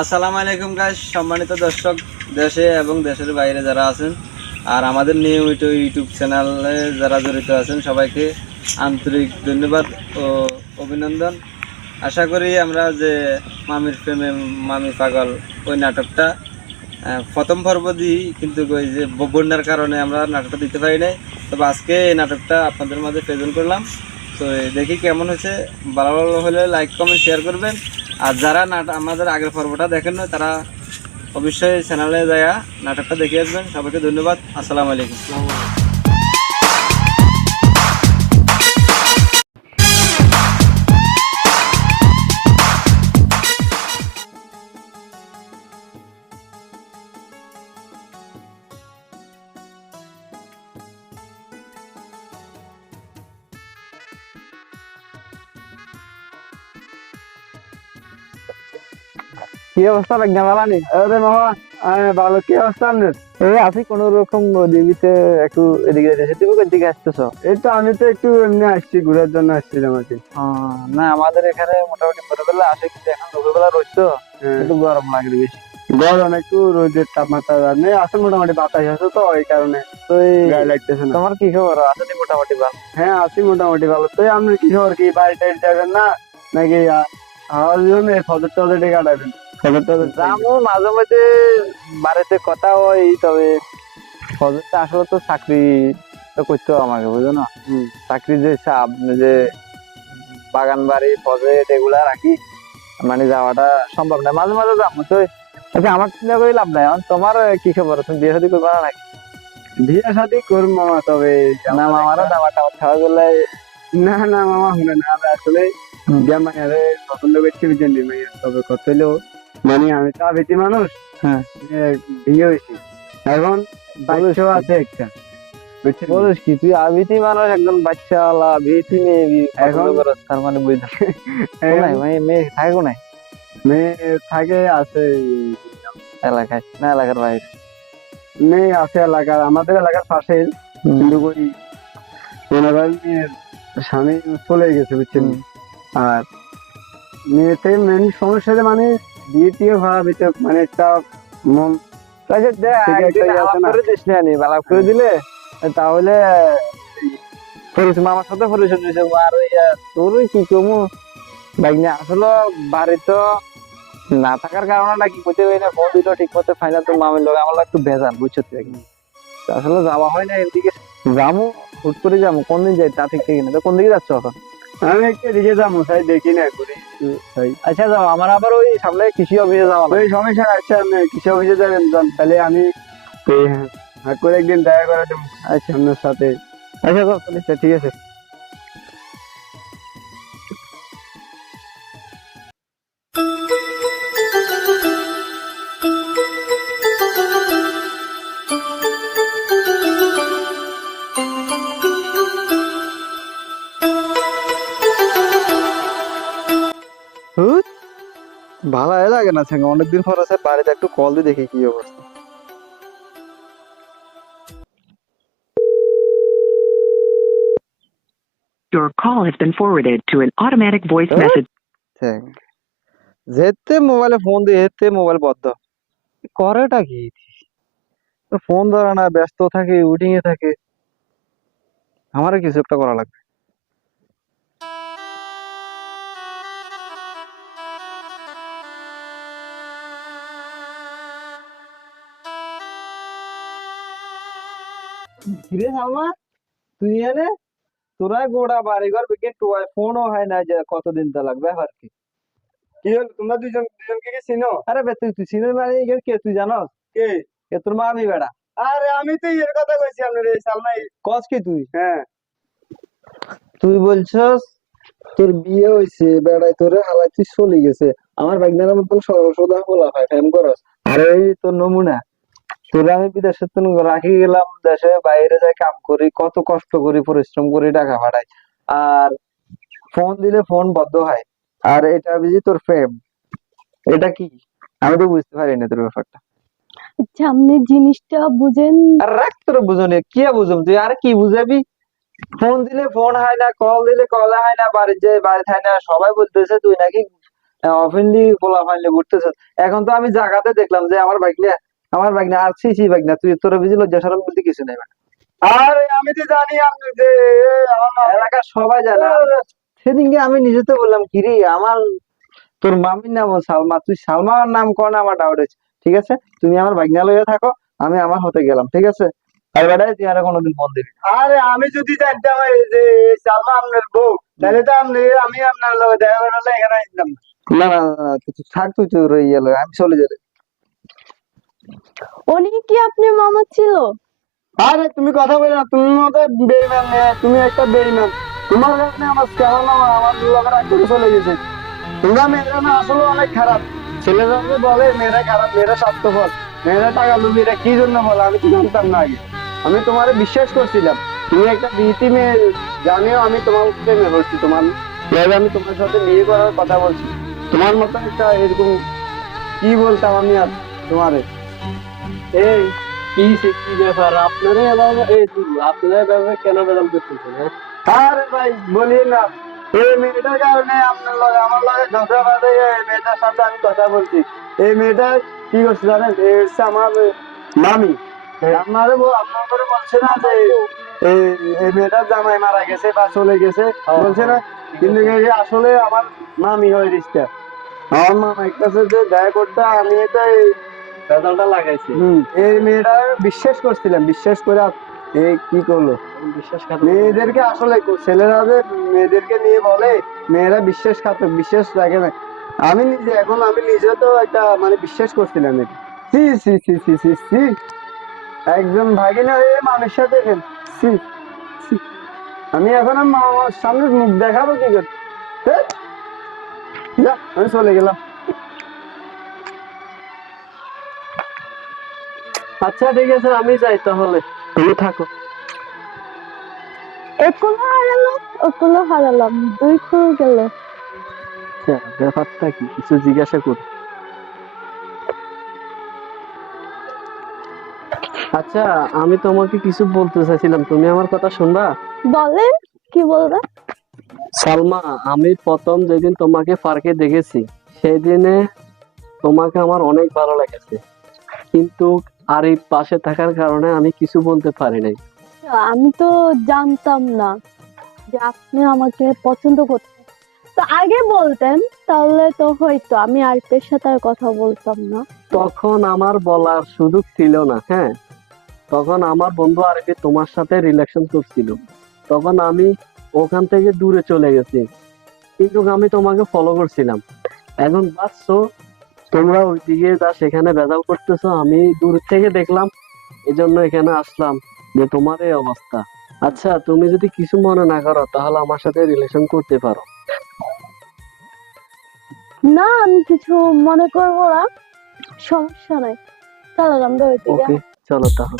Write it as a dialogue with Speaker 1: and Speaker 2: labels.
Speaker 1: আসসালামু আলাইকুম গাইস সম্মানিত দর্শক, দেশে এবং দেশের বাইরে যারা আছেন, আর আমাদের নিয়মিত ইউটিউব চ্যানেলে যারা জড়িত আছেন, সবাইকে আন্তরিক ধন্যবাদ ও অভিনন্দন। আশা করি আমরা যে মামির প্রেমে মামি পাগল ওই নাটকটা প্রথম পর্ব দিই কিন্তু ওই যে বন্যার কারণে আমরা নাটকটা দিতে পারি নাই। তবে আজকে এই নাটকটা আপনাদের মাঝে প্রেজেন্ট করলাম। তো দেখি কেমন হয়েছে। ভালো ভালো হলে লাইক কমেন্ট শেয়ার করবেন। আর যারা নাট আমাদের আগের পর্বটা দেখেন না তারা অবশ্যই চ্যানেলে যায় নাটকটা দেখে আসবেন। সবাইকে ধন্যবাদ। আসসালামু আলাইকুম।
Speaker 2: কি অবস্থা বেগনা বালানি আরে মামা ভালো কি অবস্থা আপনার এই আছি কোন রকম দিল্লিতে একটু এদিকে দেশে তুমি কোন দিকে আসতেছো? এই তো আমি তো একটু এমনি আসছি ঘোরার জন্য আসছিলাম আর কি না আমাদের এখানে মোটামুটি ভোরবেলা আসে কিন্তু এখন দুপুরবেলা রোদ তো একটু গরম লাগে বেশি। গরম একটু রোদের তাপমাত্রা নেই আসলে মোটামুটি বাতাস আছে তো এই কারণে। তো গায়ে লাগতেছে না। তোমার কি খবর? আসলে মোটামুটি ভালো? হ্যাঁ আছি মোটামুটি ভালো। তো আপনার কি খবর কি বাড়ি টাড়ি যাবেন না? নাকি আমার জন্য ফজর টজর কাটাবেন? যাব মাঝে মাঝে বাড়িতে কথা হয় তবে আসলে তো চাকরি তো করতে হবে আমাকে বুঝো না? চাকরি যে চাপ যে বাগান বাড়ি প্রজেক্ট এগুলা রাখি মানে যাওয়াটা সম্ভব না। মাঝে মাঝে যাব তো আচ্ছা আমার চিন্তা করে লাভ নাই। তোমার কি খবর? তুমি বিয়ে শাদী করবে নাকি? বিয়ে শাদী করব মামা তবে না মামারও দাওয়া টাওয়া খাওয়া গেলে না না মামা শুনে না। আসলে বিয়া মায়ের পছন্দ করছি মাইয়া তবে কত হলেও মানে আমি তো আবেতি মানুষ। হ্যাঁ। বিয়ে হয়েছি। এখন বাচ্চাও আছে একটা। বলিস কি তুই আবিতি মানুষ একদম বাচ্চা আলা বিয়েতি মেয়ে এখন তার মানে বুঝতে মেয়ে মেয়ে থাকে কোনায় মেয়ে থাকে আছে এলাকায়। না এলাকার বাইরে। মেয়ে আছে এলাকার আমাদের এলাকার পাশে কিন্তু ওই মনে মেয়ের স্বামী চলে গেছে বুঝছেন? আর মেয়েতে মেন সমস্যা মানে টিয়ে ভাড়া দিতে মানে একটা থেকে একটা আছে না। বালাপ করে দিলে তাহলে পরিশ্রম আমার সাথে পরিশ্রম দিয়েছে আর তোর কি কমু? বাইক আসলে বাড়ি তো না থাকার কারণে নাকি করতে পারি না ফোন দিল ঠিক মতো ফাইনাল তো মামির লোক আমার একটু ভেজাল বুঝছ তো আসলে যাওয়া হয় না এদিকে যাব হুট করে যাব কোন দিন যাই তা ঠিক ঠিক না। তো কোন দিকে যাচ্ছ এখন? আমি একটু দিকে যাব তাই দেখি না ঘুরি আচ্ছা যাও আমার আবার ওই সামনে কৃষি অফিসে যাওয়া ওই সমস্যা আচ্ছা আপনি কৃষি অফিসে যাবেন যান তাহলে আমি এই হ্যাঁ করে একদিন দেখা করে দেবো আচ্ছা। আপনার সাথে। আচ্ছা আচ্ছা, ঠিক আছে। ভালো লাগে না সঙ্গে অনেকদিন পর আছে বাড়িতে একটু কল দিয়ে দেখি কি অবস্থা।
Speaker 3: Your call has been forwarded to an automatic voice message.
Speaker 2: যেতে মোবাইলে ফোন দিয়ে যেতে মোবাইল বদ্ধ। করেটা কি? ফোন ধরে না ব্যস্ত থাকে এ থাকে। আমারও কিছু একটা করা লাগবে। কিরে সালমা তুই এনে তোরা গোড়া বাড়ি ঘর বিকে টোয়াই ফোনও হয় না যে কতদিন তো লাগবে ব্যাপার কি? কি হলো? তোমরা দুজন দুজনকে কি চিনো? আরে বে তুই তুই চিনো মানে এর কে তুই জানোস? কে? কে তোর মামি বেড়া। আরে আমি তো এর কথা কইছি আপনার এই সালমাই কস কি তুই? হ্যাঁ। তুই বলছস তোর বিয়ে হইছে বেড়াই তোরে হালাই তুই চলে গেছে। আমার বাগনার মতন সরল সোজা বলা হয় ফ্যান করস। আরে এই তোর নমুনা। তোরে আমি বিদেশে রাখি গেলাম দেশে বাইরে যাই কাম করি কত কষ্ট করি পরিশ্রম করি টাকা পাঠাই। আর ফোন দিলে ফোন বন্ধ হয়। আর এটা বুঝি তোর প্রেম এটা কি? আমি তো বুঝতে পারি না তোর ব্যাপারটা।
Speaker 4: আচ্ছা আপনি জিনিসটা বুঝেন।
Speaker 2: আর রাখ তোর বুঝনি কি বুঝুম তুই আর কি বুঝাবি? ফোন দিলে ফোন হয় না কল দিলে কল হয় না বাড়ির যায় বাড়ি হয় না সবাই বলতেছে তুই নাকি
Speaker 5: অফেন্ডলি পোলা ফাইলে ঘুরতেছ এখন তো আমি জায়গাতে দেখলাম যে আমার বাইক নিয়ে আমার বাইক না আর সি সি বাইক না তুই তোর বুঝি লজ্জা সরম বলতে কিছু নেই আরে আমি তো জানি আপনি যে আমার এলাকার সবাই জানে। সেদিনকে আমি নিজে তো বললাম কিরে আমার তোর মামির নাম সালমা তুই সালমার নাম কর না আমার ডাউট। আছে ঠিক আছে? তুমি আমার ভাগ্না লইয়া থাকো আমি আমার হতে গেলাম ঠিক আছে? আর বেটাই তুই আর কোনোদিন ফোন দিবি আরে আমি যদি জানতাম যে সালমা আপনার বউ তাহলে তো আপনি আমি আপনার লগে দেখা করলে এখানে আসতাম না। না না, তুই থাক তুই রয়ে গেল আমি চলে যাবে
Speaker 4: উনি কি মামা ছিল।
Speaker 5: আরে, তুমি কথা বলে না, তুমি মতো বেইমান তুমি একটা বেইমান। তোমার কারণে আমার আমার চলে গেছে। তোমরা মেয়েরা না আসলে অনেক খারাপ। ছেলেরা বলে, মেয়েরা খারাপ, মেয়েরা স্বার্থপর, মেয়েরা টাকা লুবি এটা কি জন্য বলে, আমি তো জানতাম না আমি তোমারে বিশ্বাস করছিলাম। তুমি একটা বিহিতি মেয়ে, জানিও আমি তোমার প্রেমে বলছি তোমার আমি তোমার সাথে বিয়ে করার কথা বলছি। তোমার মতো একটা এরকম, কি বলতাম আমি আর তোমারে? এই কি সে কি ব্যাপার? আপনারা এভাবে এই আপনারা কেন করতেছেন হ্যাঁ? আরে ভাই বলি না। এই মেয়েটার কারণে আপনার লগে আমার লগে ঝগড়া বাঁধে এই মেয়েটার সাথে আমি কথা বলছি। এই মেয়েটা কি করছে জানেন? এই হচ্ছে আমার মামি। আপনারে বল- আপনার করে বলছে না যে এই মেয়েটার জামাই মারা গেছে বা চলে গেছে। বলছে না কিন্তু আসলে আমার মামি হয় রিস্তা। আমার মামার কাছে যে দেখা করতে আমি এটা
Speaker 1: বেদালটা লাগাইছি।
Speaker 5: এই মেয়েটা বিশ্বাস করছিলাম বিশ্বাস করে এ কি করল? মেয়েদেরকে আসলে ছেলেরা যে মেয়েদেরকে নিয়ে বলে মেয়েরা বিশ্বাসঘাতক বিশ্বাস রাখে না। আমি নিজে এখন আমি নিজে তো একটা মানে বিশ্বাস করছিলাম এটা। সি সি সি সি সি সি। একজন ভাগিনা হয়ে মানুষের সাথে সি। আমি এখন আমার সামনে মুখ দেখাবো কি করে। আমি চলে গেলাম।
Speaker 1: আচ্ছা ঠিক আছে আমি যাই তাহলে। তুমি থাকো।
Speaker 4: একুলো হারালাম ওকুলো হারালাম দুই খুল গেল।
Speaker 1: আচ্ছা, ব্যাপারটা কি? কিছু জিজ্ঞাসা করি। আচ্ছা আমি তোমাকে কিছু বলতে চাইছিলাম। তুমি আমার কথা শুনবা?
Speaker 4: বলেন কি বলবেন
Speaker 1: সালমা আমি প্রথম যেদিন তোমাকে পার্কে দেখেছি সেই দিনে তোমাকে আমার অনেক ভালো লেগেছে। কিন্তু আর এই পাশে থাকার কারণে আমি কিছু বলতে পারি নাই।
Speaker 4: আমি তো জানতাম না যে আপনি আমাকে পছন্দ করতেন। তো আগে বলতেন তাহলে তো হয়তো আমি আরিফের সাথে আর কথা বলতাম না।
Speaker 1: তখন আমার বলার সুযোগ ছিল না হ্যাঁ। তখন আমার বন্ধু আরেকে তোমার সাথে রিলেশন করছিল। তখন আমি ওখান থেকে দূরে চলে গেছি। কিন্তু আমি তোমাকে ফলো করছিলাম। এখন বাঁচছো তোমরা ওইদিকে যা সেখানে ভেজাল করতেছো আমি দূর থেকে দেখলাম এজন্য এখানে আসলাম যে তোমার এই অবস্থা। আচ্ছা তুমি যদি কিছু মনে না করো তাহলে আমার সাথে রিলেশন করতে পারো।
Speaker 4: না আমি কিছু মনে করব না। সমস্যা নাই। চলো আমরা ওইদিকে
Speaker 1: ওকে চলো তাহলে।